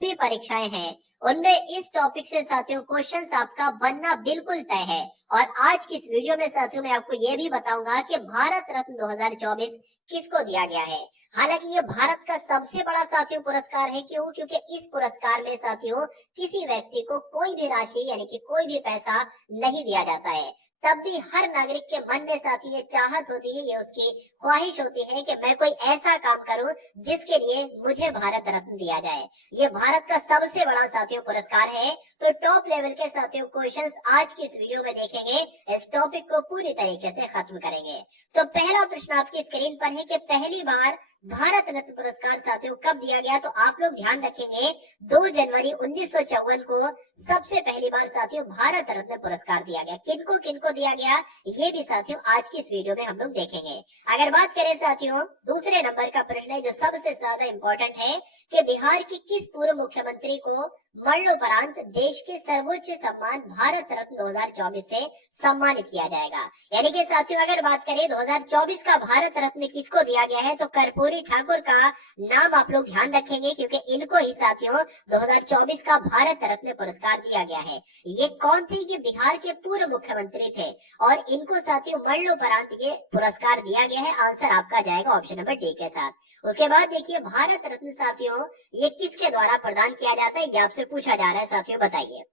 भी परीक्षाएं हैं उनमें इस टॉपिक से साथियों क्वेश्चंस आपका बनना बिल्कुल तय है। और आज की इस वीडियो में साथियों मैं आपको ये भी बताऊंगा कि भारत रत्न 2024 किसको दिया गया है। हालांकि ये भारत का सबसे बड़ा साथियों पुरस्कार है। क्यों? क्योंकि इस पुरस्कार में साथियों किसी व्यक्ति को कोई भी राशि यानी कि कोई भी पैसा नहीं दिया जाता है। तब भी हर नागरिक के मन में साथियों ये चाहत होती है, ये उसकी ख्वाहिश होती है कि मैं कोई ऐसा काम करूं जिसके लिए मुझे भारत रत्न दिया जाए। ये भारत का सबसे बड़ा साथियों पुरस्कार है। तो टॉप लेवल के साथियों क्वेश्चंस आज की इस वीडियो में देखेंगे, इस टॉपिक को पूरी तरीके से खत्म करेंगे। तो पहला प्रश्न आपकी स्क्रीन पर है कि पहली बार भारत रत्न पुरस्कार साथियों कब दिया गया। तो आप लोग ध्यान रखेंगे 2 जनवरी 1954 को सबसे पहली बार साथियों भारत रत्न पुरस्कार दिया गया। किनको किनको दिया गया ये भी साथियों आज की इस वीडियो में हम लोग देखेंगे। अगर बात करें साथियों दूसरे नंबर का प्रश्न है जो सबसे ज्यादा इंपॉर्टेंट है कि बिहार के किस पूर्व मुख्यमंत्री को मरणोपरांत देश के सर्वोच्च सम्मान भारत रत्न 2024 से सम्मानित किया जाएगा। यानी कि साथियों अगर बात करें 2024 का भारत रत्न किसको दिया गया है तो कर्पूरी ठाकुर का नाम आप लोग ध्यान रखेंगे, क्योंकि इनको ही साथियों 2024 का भारत रत्न पुरस्कार दिया गया है। ये कौन थे? ये बिहार के पूर्व मुख्यमंत्री थे और इनको साथियों मरणोपरांत ये पुरस्कार दिया गया है। आंसर आपका जाएगा ऑप्शन नंबर डी के साथ। उसके बाद देखिए भारत रत्न साथियों ये किसके द्वारा प्रदान किया जाता है, ये आपसे पूछा जा रहा है साथियों, बताइए।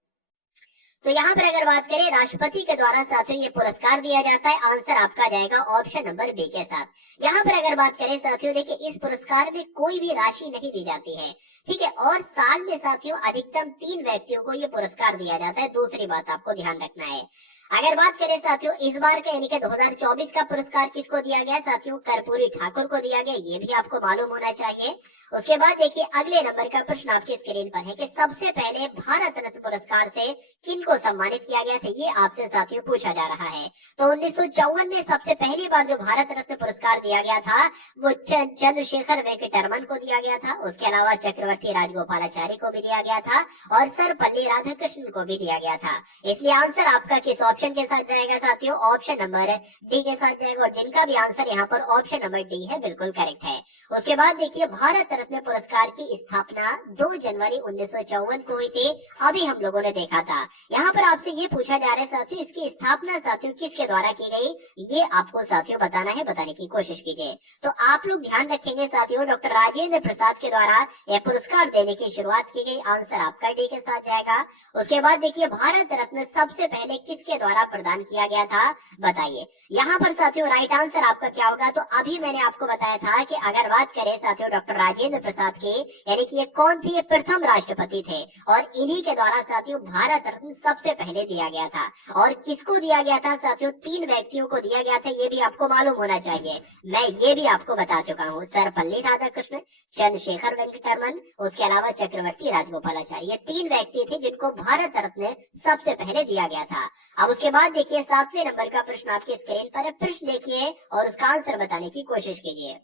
तो यहाँ पर अगर बात करें राष्ट्रपति के द्वारा साथियों ये पुरस्कार दिया जाता है। आंसर आपका जाएगा ऑप्शन नंबर बी के साथ। यहाँ पर अगर बात करें साथियों देखिए इस पुरस्कार में कोई भी राशि नहीं दी जाती है, ठीक है। और साल में साथियों अधिकतम 3 व्यक्तियों को ये पुरस्कार दिया जाता है। दूसरी बात आपको ध्यान रखना है। अगर बात करें साथियों इस बार का यानी कि 2024 का पुरस्कार किसको दिया गया साथियों? कर्पूरी ठाकुर को दिया गया, ये भी आपको मालूम होना चाहिए। उसके बाद देखिए अगले नंबर का प्रश्न आपकी स्क्रीन पर है कि सबसे पहले भारत रत्न पुरस्कार से किनको सम्मानित किया गया था, ये आपसे साथियों पूछा जा रहा है। तो 1954 में सबसे पहली बार जो भारत रत्न पुरस्कार दिया गया था वो चंद्रशेखर वेंकटरमन को दिया गया था। उसके अलावा चक्रवर्ती राजगोपालाचारी को भी दिया गया था और सर्वपल्ली राधाकृष्णन को भी दिया गया था। इसलिए आंसर आपका किस ऑप्शन के साथ जाएगा साथियों? ऑप्शन नंबर डी के साथ जाएगा। और जिनका भी आंसर यहाँ पर ऑप्शन नंबर डी है बिल्कुल करेक्ट है। उसके बाद देखिए भारत रत्न पुरस्कार की स्थापना 2 जनवरी 1954 को हुई थी। अभी हम लोगों ने देखा था। यहाँ पर आपसे ये पूछा जा रहा है साथियों इसकी स्थापना साथियों किसके द्वारा की गई, ये आपको साथियों बताना है, बताने की कोशिश कीजिए। तो आप लोग ध्यान रखेंगे साथियों डॉक्टर राजेंद्र प्रसाद के द्वारा यह पुरस्कार देने की शुरुआत की गई। आंसर आपका डी के साथ जाएगा। उसके बाद देखिए भारत रत्न सबसे पहले किसके द्वारा प्रदान किया गया था, बताइए। यहाँ पर साथियों राइट आंसर आपका क्या होगा? तो अभी मैंने आपको बताया था कि अगर बात करें साथियों डॉक्टर राजेंद्र प्रसाद की यानी कि ये कौन थे? ये प्रथम राष्ट्रपति थे और इन्हीं के द्वारा साथियों भारत रत्न सबसे पहले दिया गया था। और किसको दिया गया था साथियों? 3 व्यक्तियों को दिया गया था, ये भी आपको मालूम होना चाहिए। मैं ये भी आपको बता चुका हूँ, सर्वपल्ली राधाकृष्णन, चंद्रशेखर वेंकटरमन, उसके अलावा चक्रवर्ती राजगोपालाचारी, ये 3 व्यक्ति थे जिनको भारत रत्न सबसे पहले दिया गया था। अब उसके बाद देखिए 7वें नंबर का प्रश्न आपकी स्क्रीन पर है। प्रश्न देखिए और उसका आंसर बताने की कोशिश कीजिए।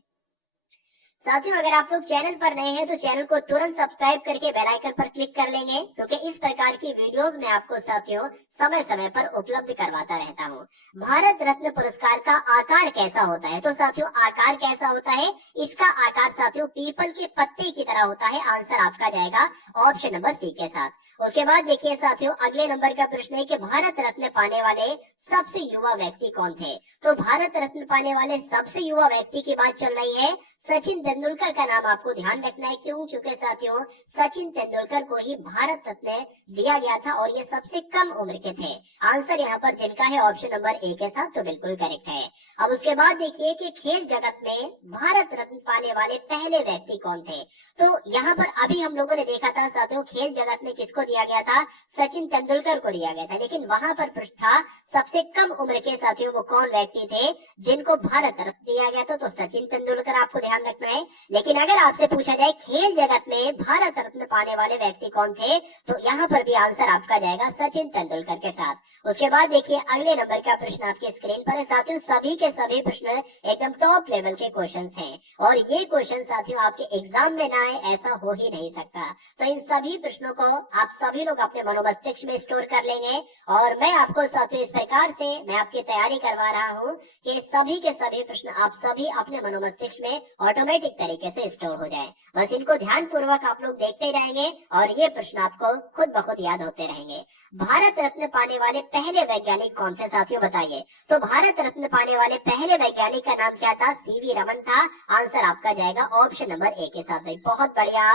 साथियों अगर आप लोग चैनल पर नए हैं तो चैनल को तुरंत सब्सक्राइब करके बेल आइकन पर क्लिक कर लेंगे, क्योंकि इस प्रकार की वीडियोस में आपको साथियों समय समय पर उपलब्ध करवाता रहता हूं। भारत रत्न पुरस्कार का आकार कैसा होता है? तो साथियों आकार कैसा होता है? इसका आकार साथियों पीपल के पत्ते की तरह होता है। आंसर आपका जाएगा ऑप्शन नंबर सी के साथ। उसके बाद देखिए साथियों अगले नंबर का प्रश्न है कि भारत रत्न पाने वाले सबसे युवा व्यक्ति कौन थे? तो भारत रत्न पाने वाले सबसे युवा व्यक्ति की बात चल रही है। सचिन तेंदुलकर का नाम आपको ध्यान रखना है। क्यों? क्योंकि साथियों सचिन तेंदुलकर को ही भारत रत्न दिया गया था और ये सबसे कम उम्र के थे। आंसर यहाँ पर जिनका है ऑप्शन नंबर ए के साथ, तो बिल्कुल करेक्ट है। अब उसके बाद देखिए कि खेल जगत में भारत रत्न पाने वाले पहले व्यक्ति कौन थे? तो यहाँ पर अभी हम लोगों ने देखा था साथियों खेल जगत में किसको दिया गया था? सचिन तेंदुलकर को दिया गया था। लेकिन वहां पर प्रश्न था सबसे कम उम्र के साथियों वो कौन व्यक्ति थे जिनको भारत रत्न दिया गया था? तो सचिन तेंदुलकर आपको ध्यान रखना है। लेकिन अगर आपसे पूछा जाए खेल जगत में भारत रत्न पाने वाले व्यक्ति कौन थे, तो यहाँ पर भी आंसर आपका जाएगा सचिन तेंदुलकर के साथ। उसके बाद देखिए अगले नंबर का प्रश्न आपके स्क्रीन पर है। साथियों सभी के सभी प्रश्न एकदम टॉप लेवल के क्वेश्चंस हैं और ये क्वेश्चन साथियों आपके एग्जाम में ना आए ऐसा हो ही नहीं सकता। तो इन सभी प्रश्नों को आप सभी लोग अपने मनोमस्तिष्क में स्टोर कर लेंगे और मैं आपको साथियों इस प्रकार से मैं आपकी तैयारी करवा रहा हूँ कि सभी के सभी प्रश्न आप सभी अपने मनोमस्तिष्क में ऑटोमेटिक तरीके से स्टोर हो जाए। बस इनको ध्यान पूर्वक आप लोग देखते रहेंगे और ये प्रश्न आपको खुद ब खुद याद होते रहेंगे। भारत रत्न पाने वाले पहले वैज्ञानिक कौन थे साथियों, बताइए। तो भारत रत्न पाने वाले पहले वैज्ञानिक का नाम क्या था? सीवी रमन था। आंसर आपका जाएगा ऑप्शन नंबर ए के साथ भाई, बहुत बढ़िया,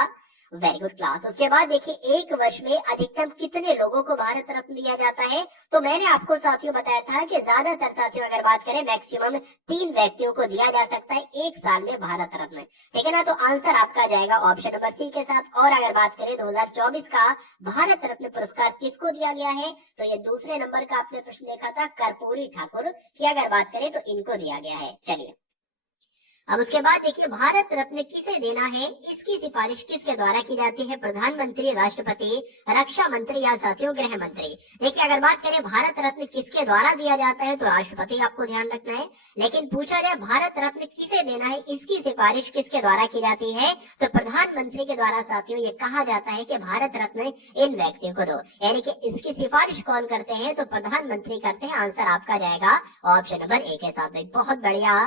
वेरी गुड क्लास। उसके बाद देखिए, एक वर्ष में अधिकतम कितने लोगों को भारत रत्न दिया जाता है? तो मैंने आपको साथियों बताया था कि ज्यादातर साथियों अगर बात करें मैक्सिमम 3 व्यक्तियों को दिया जा सकता है एक साल में भारत रत्न, ठीक है ना। तो आंसर आपका जाएगा ऑप्शन नंबर सी के साथ। और अगर बात करें 2024 का भारत रत्न पुरस्कार किसको दिया गया है, तो ये दूसरे नंबर का आपने प्रश्न देखा था, कर्पूरी ठाकुर की अगर बात करें तो इनको दिया गया है। चलिए अब उसके बाद देखिए, भारत रत्न किसे देना है, इसकी सिफारिश किसके द्वारा की जाती है? प्रधानमंत्री, राष्ट्रपति, रक्षा मंत्री या साथियों गृह मंत्री। देखिए अगर बात करें भारत रत्न किसके द्वारा दिया जाता है तो राष्ट्रपति, आपको ध्यान रखना है। लेकिन पूछा जाए भारत रत्न किसे देना है, इसकी सिफारिश किसके द्वारा की जाती है, तो प्रधानमंत्री के द्वारा साथियों ये कहा जाता है कि भारत रत्न इन व्यक्तियों को दो, यानी कि इसकी सिफारिश कौन करते हैं, तो प्रधानमंत्री करते हैं। आंसर आपका जाएगा ऑप्शन नंबर ए के साथ भाई, बहुत बढ़िया,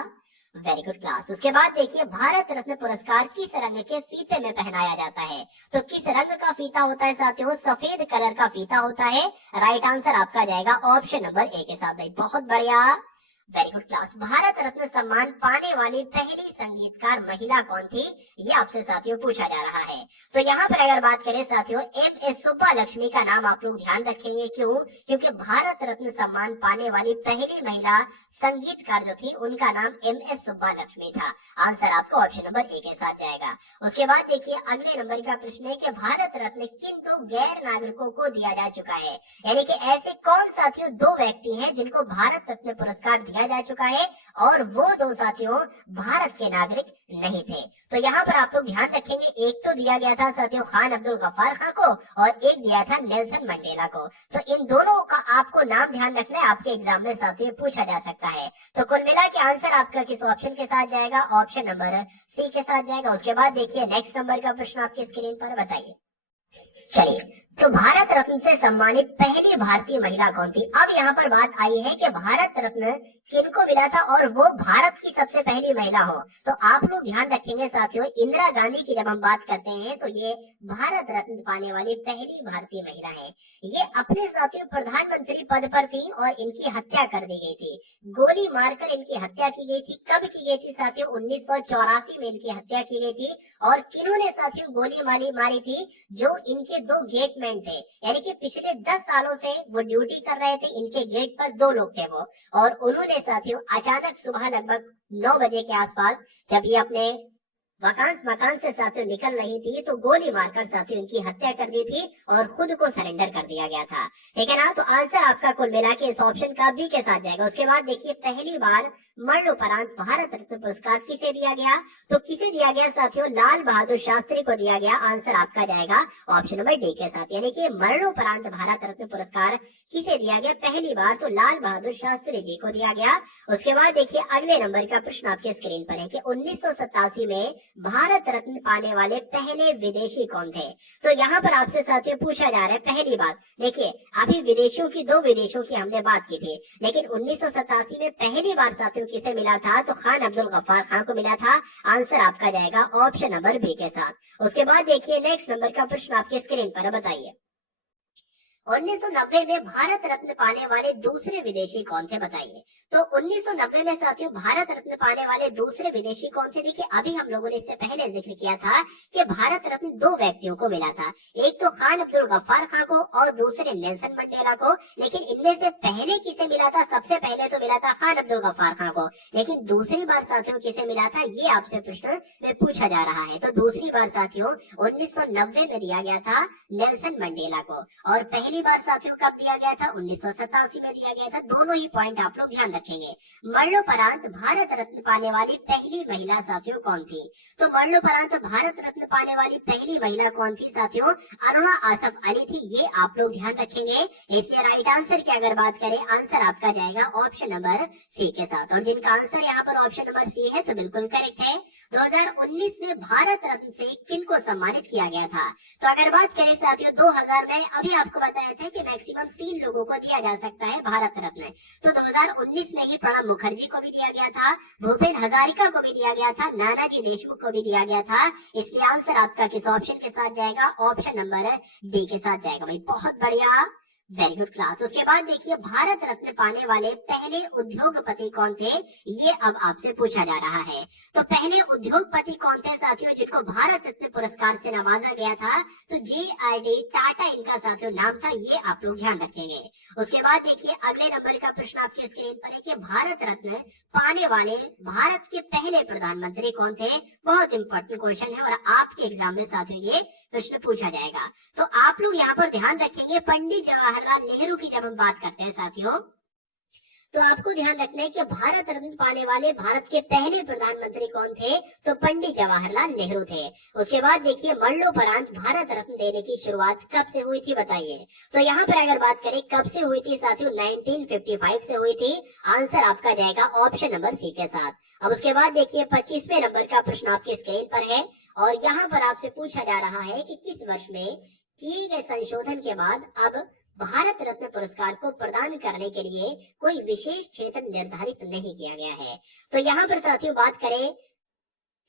वेरी गुड क्लास। उसके बाद देखिए, भारत रत्न पुरस्कार किस रंग के फीते में पहनाया जाता है? तो किस रंग का फीता होता है साथियों? सफेद कलर का फीता होता है। राइट आंसर आपका जाएगा ऑप्शन नंबर ए के साथ भाई, बहुत बढ़िया, very good class. Bharat Ratna सम्मान पाने वाली पहली संगीतकार महिला कौन थी, ये आपसे साथियों पूछा जा रहा है। तो यहाँ पर अगर बात करें साथियों, एम.एस. सुब्बा लक्ष्मी का नाम आप लोग ध्यान रखेंगे, क्यों? क्योंकि भारत रत्न सम्मान पाने वाली पहली महिला संगीतकार जो थी उनका नाम एम.एस. सुब्बा लक्ष्मी था। आंसर आपका ऑप्शन नंबर ए के साथ जाएगा। उसके बाद देखिए, अगले नंबर का प्रश्न है कि भारत रत्न किन 2 गैर नागरिकों को दिया जा चुका है, यानी कि ऐसे कौन साथियों 2 व्यक्ति हैं जिनको भारत रत्न पुरस्कार दिया जा चुका है और वो 2 साथियों भारत के नागरिक नहीं थे। तो यहाँ पर आप लोग ध्यान रखेंगे, एक तो दिया गया था साथियों खान अब्दुल गफ्फार खान को और एक दिया था नेल्सन मंडेला को। तो इन दोनों का आपको नाम ध्यान रखना है, आपके एग्जाम में साथियों पूछा जा सकता है। तो कुल मिला के आंसर आपका किस ऑप्शन के साथ जाएगा? ऑप्शन नंबर सी के साथ जाएगा। उसके बाद देखिए, नेक्स्ट नंबर का प्रश्न आपकी स्क्रीन पर, बताइए। चलिए, तो भारत रत्न से सम्मानित पहली भारतीय महिला कौन थी? अब यहाँ पर बात आई है कि भारत रत्न किनको मिला था और वो भारत की सबसे पहली महिला हो। तो आप लोग ध्यान रखेंगे साथियों, इंदिरा गांधी की जब हम बात करते हैं तो ये भारत रत्न पाने वाली पहली भारतीय महिला है। ये अपने साथियों प्रधानमंत्री पद पर थी और इनकी हत्या कर दी गई थी, गोली मारकर इनकी हत्या की गई थी। कब की गई थी साथियों? 1984 में इनकी हत्या की गई थी। और किन्होंने साथियों गोली मारी थी? जो इनके 2 गेटमैन थे, यानी कि पिछले 10 सालों से वो ड्यूटी कर रहे थे, इनके गेट पर 2 लोग थे वो, और उन्होंने साथियों अचानक सुबह लगभग 9 बजे के आसपास जब ये अपने मकान से साथियों निकल रही थी तो गोली मारकर साथियों इनकी हत्या कर दी थी और खुद को सरेंडर कर दिया गया था, ठीक है ना। तो आंसर आपका कुल मिला के इस ऑप्शन का बी के साथ जाएगा। उसके बाद देखिए, पहली बार मरणोपरांत भारत रत्न पुरस्कार किसे दिया गया? तो किसे दिया गया साथियों? लाल बहादुर शास्त्री को दिया गया। आंसर आपका जाएगा ऑप्शन नंबर डी के साथ, यानी कि मरणोपरांत भारत रत्न पुरस्कार किसे दिया गया पहली बार? तो लाल बहादुर शास्त्री जी को दिया गया। उसके बाद देखिए, अगले नंबर का प्रश्न आपके स्क्रीन पर है कि 1987 में भारत रत्न पाने वाले पहले विदेशी कौन थे? तो यहाँ पर आपसे साथियों पूछा जा रहा है, पहली बात देखिए, अभी विदेशों की 2 विदेशों की हमने बात की थी, लेकिन 1987 में पहली बार साथियों किसे मिला था? तो खान अब्दुल गफ्फार खान को मिला था। आंसर आपका जाएगा ऑप्शन नंबर बी के साथ। उसके बाद देखिए, नेक्स्ट नंबर का प्रश्न आपके स्क्रीन पर, बताइए। 1990 में भारत रत्न पाने वाले दूसरे विदेशी कौन थे, बताइए। तो 1990 में साथियों भारत रत्न पाने वाले दूसरे विदेशी कौन थे? देखिए, अभी हम लोगों ने इससे पहले जिक्र किया था कि भारत रत्न 2 व्यक्तियों को मिला था, एक तो खान अब्दुल गफ्फार खान को और दूसरे नेल्सन मंडेला को। लेकिन इनमें से पहले किसे मिला था? सबसे पहले तो मिला था खान अब्दुल गफ्फार खान को, लेकिन दूसरी बार साथियों किसे मिला था, ये आपसे प्रश्न में पूछा जा रहा है। तो दूसरी बार साथियों 1990 में दिया गया था नेल्सन मंडेला को, और पहली बार साथियों कब दिया गया था? 1987 में दिया गया था। दोनों ही पॉइंट आप लोग ध्यान रखेंगे। मरणोपरांत भारत रत्न पाने वाली पहली महिला साथियों कौन थी? तो मरणोपरांत भारत रत्न पाने वाली पहली महिला कौन थी साथियों? अरुणा आसफ अली थी, ये आप लोग ध्यान रखेंगे। इसलिए राइट आंसर की अगर बात करें, आंसर आपका जाएगा ऑप्शन नंबर सी के साथ, और जिनका आंसर यहाँ पर ऑप्शन नंबर सी है तो बिल्कुल करेक्ट है। 2019 में भारत रत्न से किनको सम्मानित किया गया था? तो अगर बात करें साथियों 2000 में, अभी आपको बताया रहे थे कि मैक्सिमम 3 लोगों को दिया जा सकता है भारत रत्न। तो 2019 में ही प्रणब मुखर्जी को भी दिया गया था, भूपेन हजारिका को भी दिया गया था, नानाजी देशमुख को भी दिया गया था। इसलिए आंसर आपका किस ऑप्शन के साथ जाएगा? ऑप्शन नंबर डी के साथ जाएगा भाई, बहुत बढ़िया, वेरी गुड क्लास। उसके बाद देखिए भारत रत्न पाने वाले पहले उद्योगपति कौन थे, ये अब आपसे पूछा जा रहा है। तो पहले उद्योगपति कौन थे साथियों जिनको भारत रत्न पुरस्कार से नवाजा गया था? तो JRD टाटा इनका साथियों नाम था, ये आप लोग ध्यान रखेंगे। उसके बाद देखिए अगले नंबर का प्रश्न आपके स्क्रीन पर है कि भारत रत्न पाने वाले भारत के पहले प्रधानमंत्री कौन थे? बहुत इंपॉर्टेंट क्वेश्चन है और आपके एग्जाम में साथियों ये प्रश्न पूछा जाएगा। तो आप लोग यहाँ पर ध्यान रखेंगे, पंडित जवाहरलाल नेहरू की जब हम बात करते हैं साथियों, तो आपको ध्यान रखना है कि भारत रत्न पाने वाले भारत के पहले प्रधानमंत्री कौन थे? तो पंडित जवाहरलाल नेहरू थे। उसके बाद देखिए मरणोपरांत भारत रत्न देने की शुरुआत कब से हुई थी, बताइए। तो यहाँ पर अगर बात करें कब से हुई थी साथियों, 1955 से हुई थी। आंसर आपका जाएगा ऑप्शन नंबर सी के साथ। अब उसके बाद देखिए 25वें नंबर का प्रश्न आपके स्क्रीन पर है और यहाँ पर आपसे पूछा जा रहा है कि किस वर्ष में किए गए संशोधन के बाद अब भारत रत्न पुरस्कार को प्रदान करने के लिए कोई विशेष क्षेत्र निर्धारित नहीं किया गया है। तो यहाँ पर साथियों बात करें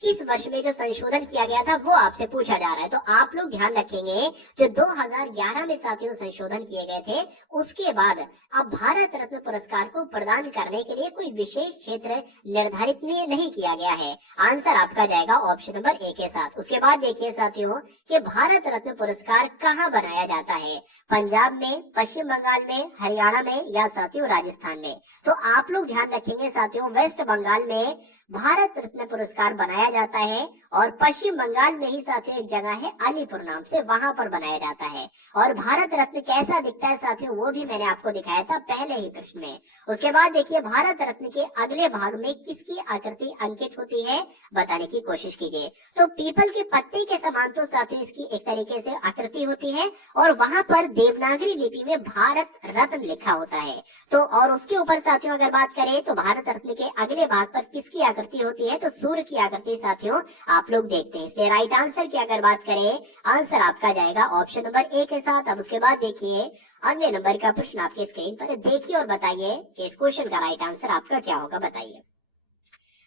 किस वर्ष में जो संशोधन किया गया था वो आपसे पूछा जा रहा है। तो आप लोग ध्यान रखेंगे जो 2011 में साथियों संशोधन किए गए थे उसके बाद अब भारत रत्न पुरस्कार को प्रदान करने के लिए कोई विशेष क्षेत्र निर्धारित नहीं किया गया है। आंसर आपका जाएगा ऑप्शन नंबर ए के साथ। उसके बाद देखिए साथियों कि भारत रत्न पुरस्कार कहाँ बनाया जाता है, पंजाब में, पश्चिम बंगाल में, हरियाणा में या साथियों राजस्थान में। तो आप लोग ध्यान रखेंगे साथियों वेस्ट बंगाल में भारत रत्न पुरस्कार बनाया जाता है और पश्चिम बंगाल में ही साथियों एक जगह है अलीपुर नाम से, वहां पर बनाया जाता है। और भारत रत्न कैसा दिखता है साथियों वो भी मैंने आपको दिखाया था पहले ही प्रश्न में। उसके बाद देखिए भारत रत्न के अगले भाग में किसकी आकृति अंकित होती है, बताने की कोशिश कीजिए। तो पीपल के पत्ते के समान तो साथियों इसकी एक तरीके से आकृति होती है और वहां पर देवनागरी लिपि में भारत रत्न लिखा होता है। तो और उसके ऊपर साथियों अगर बात करें तो भारत रत्न के अगले भाग पर किसकी आकृति होती है? तो सूर्य की आकृति साथियों आप लोग देखते हैं। इसलिए राइट आंसर की अगर बात करें आंसर आपका जाएगा ऑप्शन नंबर ए के साथ। अब उसके बाद देखिए अगले नंबर का प्रश्न आपके स्क्रीन पर देखिए और बताइए कि इस क्वेश्चन का राइट आंसर आपका क्या होगा, बताइए।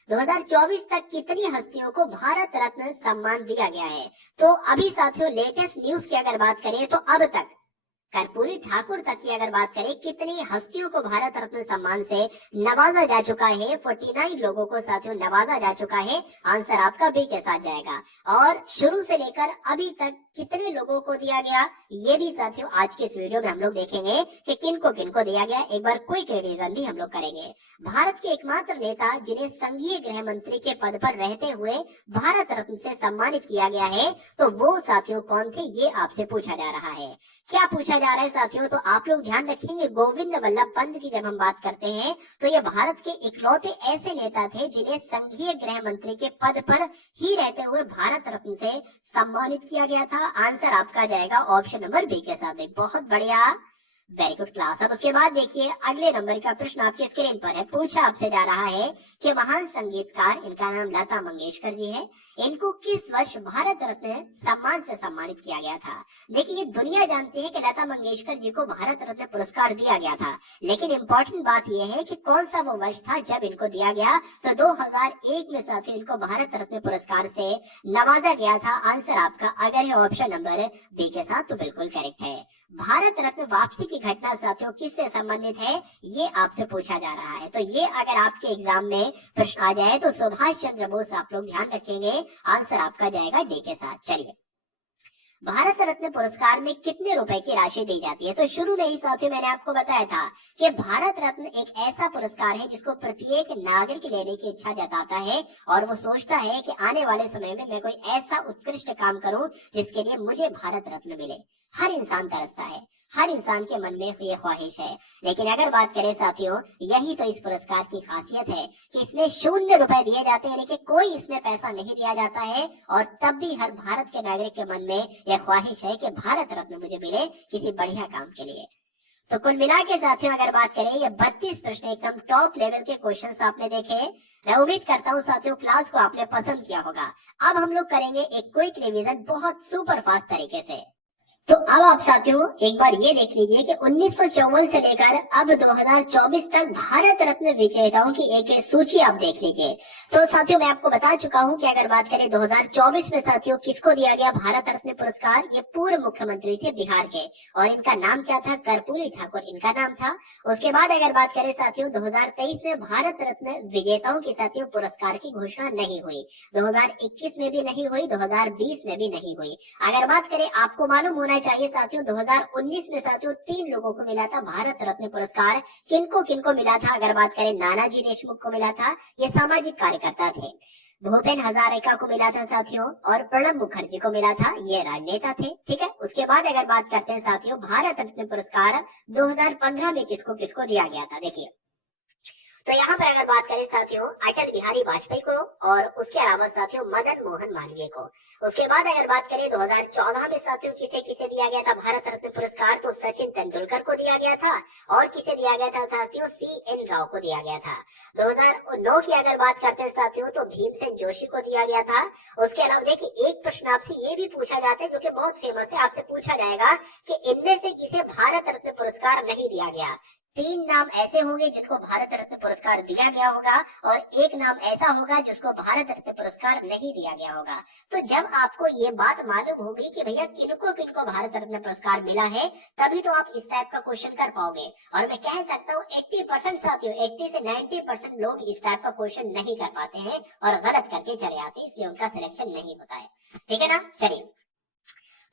2024 तक कितनी हस्तियों को भारत रत्न सम्मान दिया गया है? तो अभी साथियों लेटेस्ट न्यूज की अगर बात करें तो अब तक कर्पूरी ठाकुर तक की अगर बात करें कितनी हस्तियों को भारत रत्न सम्मान से नवाजा जा चुका है? 49 लोगों को साथियों नवाजा जा चुका है। आंसर आपका बी के साथ जाएगा। और शुरू से लेकर अभी तक कितने लोगों को दिया गया ये भी साथियों आज के इस वीडियो में हम लोग देखेंगे कि किनको किनको दिया गया। एक बार क्विक रिवीजन भी हम लोग करेंगे। भारत के एकमात्र नेता जिन्हें संघीय गृह मंत्री के पद पर रहते हुए भारत रत्न से सम्मानित किया गया है तो वो साथियों कौन थे, ये आपसे पूछा जा रहा है। क्या पूछा जा रहा है साथियों? तो आप लोग ध्यान रखेंगे गोविंद वल्लभ पंत की जब हम बात करते हैं तो ये भारत के इकलौते ऐसे नेता थे जिन्हें संघीय गृह मंत्री के पद पर ही रहते हुए भारत रत्न से सम्मानित किया गया था। आंसर आपका जाएगा ऑप्शन नंबर बी के साथ। बहुत बढ़िया, वेरी गुड क्लास। अब उसके बाद देखिए अगले नंबर का प्रश्न आपके स्क्रीन पर है। पूछा आपसे जा रहा है कि महान संगीतकार, इनका नाम लता मंगेशकर जी है, इनको किस वर्ष भारत रत्न सम्मान से सम्मानित किया गया था? देखिए ये दुनिया जानती है कि लता मंगेशकर जी को भारत रत्न पुरस्कार दिया गया था, लेकिन इम्पोर्टेंट बात यह है कि कौन सा वो वर्ष था जब इनको दिया गया। तो 2001 में साथियों इनको भारत रत्न पुरस्कार से नवाजा गया था। आंसर आपका अगर है ऑप्शन नंबर बी के साथ तो बिल्कुल करेक्ट है। भारत रत्न वापसी की घटना साथियों किससे संबंधित है ये आपसे पूछा जा रहा है। तो ये अगर आपके एग्जाम में प्रश्न आ जाए तो सुभाष चंद्र बोस आप लोग ध्यान रखेंगे। आंसर आपका जाएगा डी के साथ। चलिए भारत रत्न पुरस्कार में कितने रुपए की राशि दी जाती है? तो शुरू में ही साथियों मैंने आपको बताया था कि भारत रत्न एक ऐसा पुरस्कार है जिसको प्रत्येक नागरिक लेने की इच्छा जताता है और वो सोचता है कि आने वाले समय में मैं कोई ऐसा उत्कृष्ट काम करूं जिसके लिए मुझे भारत रत्न मिले। हर इंसान तरसता है, हर इंसान के मन में ये ख्वाहिश है। लेकिन अगर बात करें साथियों यही तो इस पुरस्कार की खासियत है कि इसमें 0 रुपए दिए जाते हैं, यानी कि कोई इसमें पैसा नहीं दिया जाता है और तब भी हर भारत के नागरिक के मन में यह ख्वाहिश है कि भारत रत्न मुझे मिले किसी बढ़िया काम के लिए। तो कुल मिला के साथियों अगर बात करें ये 32 प्रश्न एकदम टॉप लेवल के क्वेश्चंस आपने देखे। मैं उम्मीद करता हूँ साथियों क्लास को आपने पसंद किया होगा। अब हम लोग करेंगे एक क्विक रिवीजन बहुत सुपर फास्ट तरीके से। तो अब आप साथियों एक बार ये देख लीजिए कि 1954 से लेकर अब 2024 तक भारत रत्न विजेताओं की एक सूची आप देख लीजिए। तो साथियों मैं आपको बता चुका हूं कि अगर बात करें 2024 में साथियों किसको दिया गया भारत रत्न पुरस्कार, ये पूर्व मुख्यमंत्री थे बिहार के और इनका नाम क्या था, कर्पूरी ठाकुर इनका नाम था। उसके बाद अगर बात करें साथियों 2023 में भारत रत्न विजेताओं की साथियों पुरस्कार की घोषणा नहीं हुई, 2021 में भी नहीं हुई, 2020 में भी नहीं हुई। अगर बात करें आपको मालूम होना चाहिए साथियों 2019 में साथियों 3 लोगों को मिला था भारत रत्न पुरस्कार। किनको किनको मिला था, अगर बात करें नानाजी देशमुख को मिला था, ये सामाजिक कार्यकर्ता थे। भूपेन हजारिका को मिला था साथियों और प्रणब मुखर्जी को मिला था, ये राजनेता थे। ठीक है, उसके बाद अगर बात करते हैं साथियों भारत रत्न पुरस्कार 2015 में किसको किसको दिया गया था, देखिए तो यहाँ पर अगर बात करें साथियों अटल बिहारी वाजपेयी को और उसके अलावा साथियों मदन मोहन मालवीय को। उसके बाद अगर बात करें 2014 में साथियों किसे किसे दिया गया था भारत रत्न पुरस्कार, तो सचिन तेंदुलकर को दिया गया था और किसे दिया गया था साथियों CN राव को दिया गया था। 2009 की अगर बात करते हैं साथियों तो भीमसेन जोशी को दिया गया था। उसके अलावा देखिए एक प्रश्न आपसे ये भी पूछा जाता है जो कि बहुत फेमस है, आपसे पूछा जाएगा कि इनमें से किसे भारत रत्न पुरस्कार नहीं दिया गया। 3 नाम ऐसे होंगे जिनको भारत रत्न पुरस्कार दिया गया होगा और एक नाम ऐसा होगा जिसको भारत रत्न पुरस्कार नहीं दिया गया होगा। तो जब आपको ये बात मालूम होगी कि भैया किनको किनको भारत रत्न पुरस्कार मिला है, तभी तो आप इस टाइप का क्वेश्चन कर पाओगे। और मैं कह सकता हूँ 80% साथियों 80 से 90% लोग इस टाइप का क्वेश्चन नहीं कर पाते हैं और गलत करके चले आते हैं, इसलिए उनका सिलेक्शन नहीं होता है। ठीक है ना, चलिए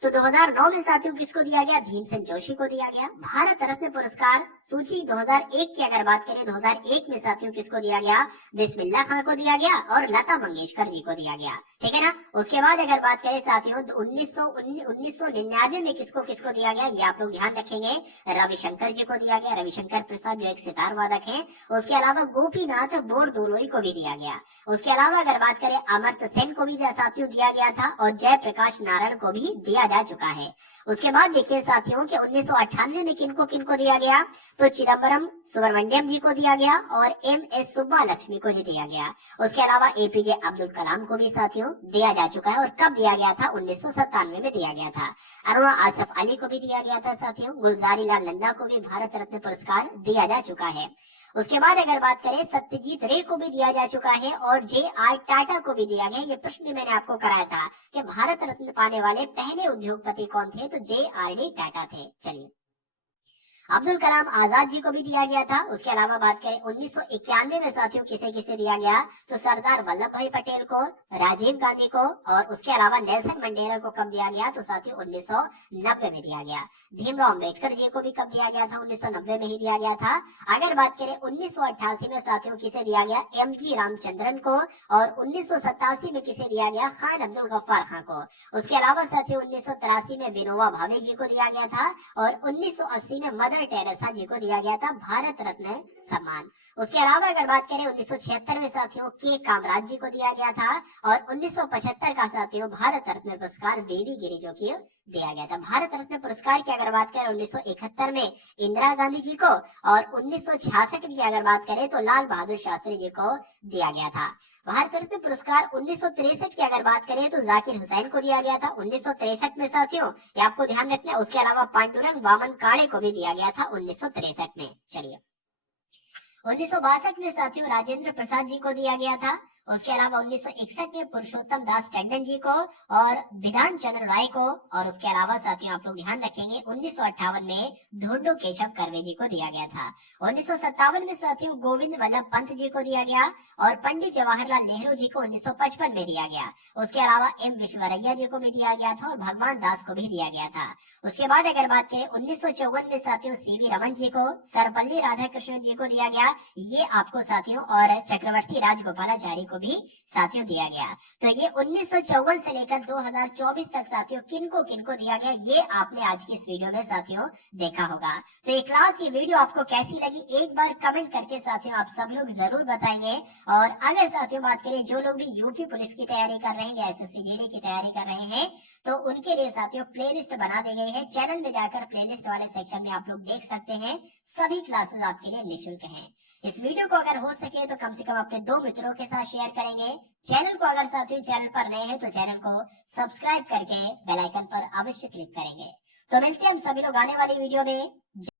तो 2009 में साथियों किसको दिया गया, भीमसेन जोशी को दिया गया। भारत रत्न पुरस्कार सूची 2001 की अगर बात करें 2001 में साथियों किसको दिया गया, बिस्मिल्लाह खां को दिया गया और लता मंगेशकर जी को दिया गया। ठीक है ना, उसके बाद अगर बात करें साथियों 1999 में किसको किसको दिया गया, ये आप लोग ध्यान रखेंगे, रविशंकर जी को दिया गया, रविशंकर प्रसाद जो एक सितार वादक है। उसके अलावा गोपीनाथ बोरदोलोई को भी दिया गया। उसके अलावा अगर बात करें अमर्त्य सेन को भी साथियों दिया गया था और जयप्रकाश नारायण को भी दिया जा चुका है। उसके बाद देखिए साथियों कि 1998 में किनको किनको दिया गया, तो चिदम्बरम सुब्रमण्यम जी को दिया गया और MS सुब्बा लक्ष्मी को जी दिया गया। उसके अलावा APJ अब्दुल कलाम को भी साथियों दिया जा चुका है और कब दिया गया था, 1997 में दिया गया था। अरुणा आसफ अली को भी दिया गया था साथियों, गुलजारी लाल नंदा को भी भारत रत्न पुरस्कार दिया जा चुका है। उसके बाद अगर बात करें सत्यजीत रे को भी दिया जा चुका है और JR टाटा को भी दिया गया। ये प्रश्न भी मैंने आपको कराया था कि भारत रत्न पाने वाले पहले उद्योगपति कौन थे, तो JRD टाटा थे। चलिए अब्दुल कलाम आजाद जी को भी दिया गया था। उसके अलावा बात करें 1991 में साथियों किसे किसे दिया गया, तो सरदार वल्लभ भाई पटेल को, राजीव गांधी को और उसके अलावा नेल्सन मंडेला को कब दिया गया, तो साथियों 1990 में दिया गया। भीमराव अम्बेडकर जी को भी कब दिया गया था, 1990 में ही दिया गया था। अगर बात करें 1988 में साथियों किसे दिया गया, MG रामचंद्रन को और 1987 में किसे दिया गया, खान अब्दुल गफ्फार खां को। उसके अलावा साथियों 1983 में विनोबा भावे जी को दिया गया था और 1980 में मदर टेरेसा जी को दिया गया था भारत रत्न सम्मान। उसके अलावा अगर बात करें 1976 में साथियों के कामराज जी को दिया गया था और 1975 का साथियों भारत रत्न पुरस्कार बेबी गिरी जो की दिया गया था। भारत रत्न पुरस्कार की अगर बात करें 1971 में इंदिरा गांधी जी को और 1966 की अगर बात करें तो लाल बहादुर शास्त्री जी को दिया गया था। भारत रत्न पुरस्कार 1963 की अगर बात करें तो जाकिर हुसैन को दिया गया था 1963 में साथियों, ये आपको ध्यान रखना है। उसके अलावा पांडुरंग वामन काड़े को भी दिया गया था 1963 में। चलिए 1962 में साथियों राजेंद्र प्रसाद जी को दिया गया था। उसके अलावा 1961 में पुरुषोत्तम दास टंडन जी को और विधान चंद्र राय को और उसके अलावा साथियों आप लोग ध्यान रखेंगे 1958 में धोंडो केशव कर्वे जी को दिया गया था। 1957 में साथियों गोविंद वल्लभ पंत जी को दिया गया और पंडित जवाहरलाल नेहरू जी को 1955 में दिया गया। उसके अलावा M विश्वरैया जी को भी दिया गया था और भगवान दास को भी दिया गया था। उसके बाद अगर बात करें 1954 में साथियों CV रमन जी को, सर्वपल्ली राधाकृष्णन जी को दिया गया, ये आपको साथियों, और चक्रवर्ती राजगोपालाचारी को भी साथियों दिया गया। तो ये 1954 से लेकर 2024 तक साथियों किनको किनको दिया गया, ये आपने आज की इस वीडियो में साथियों देखा होगा। तो ये क्लास, ये वीडियो आपको कैसी लगी एक बार कमेंट करके साथियों आप सब लोग जरूर बताएंगे। और अगर साथियों बात करें जो लोग भी यूपी पुलिस की तैयारी कर रहे हैं या SSC GD की तैयारी कर रहे हैं, तो उनके लिए साथियों प्लेलिस्ट बना दी गई है। चैनल में जाकर प्लेलिस्ट वाले सेक्शन में आप लोग देख सकते हैं, सभी क्लासेस आपके लिए निःशुल्क हैं। इस वीडियो को अगर हो सके तो कम से कम अपने 2 मित्रों के साथ शेयर करेंगे। चैनल को अगर साथियों चैनल पर नए हैं तो चैनल को सब्सक्राइब करके बेल आइकन पर अवश्य क्लिक करेंगे। तो मिलते हैं हम सभी लोग आने वाली वीडियो में।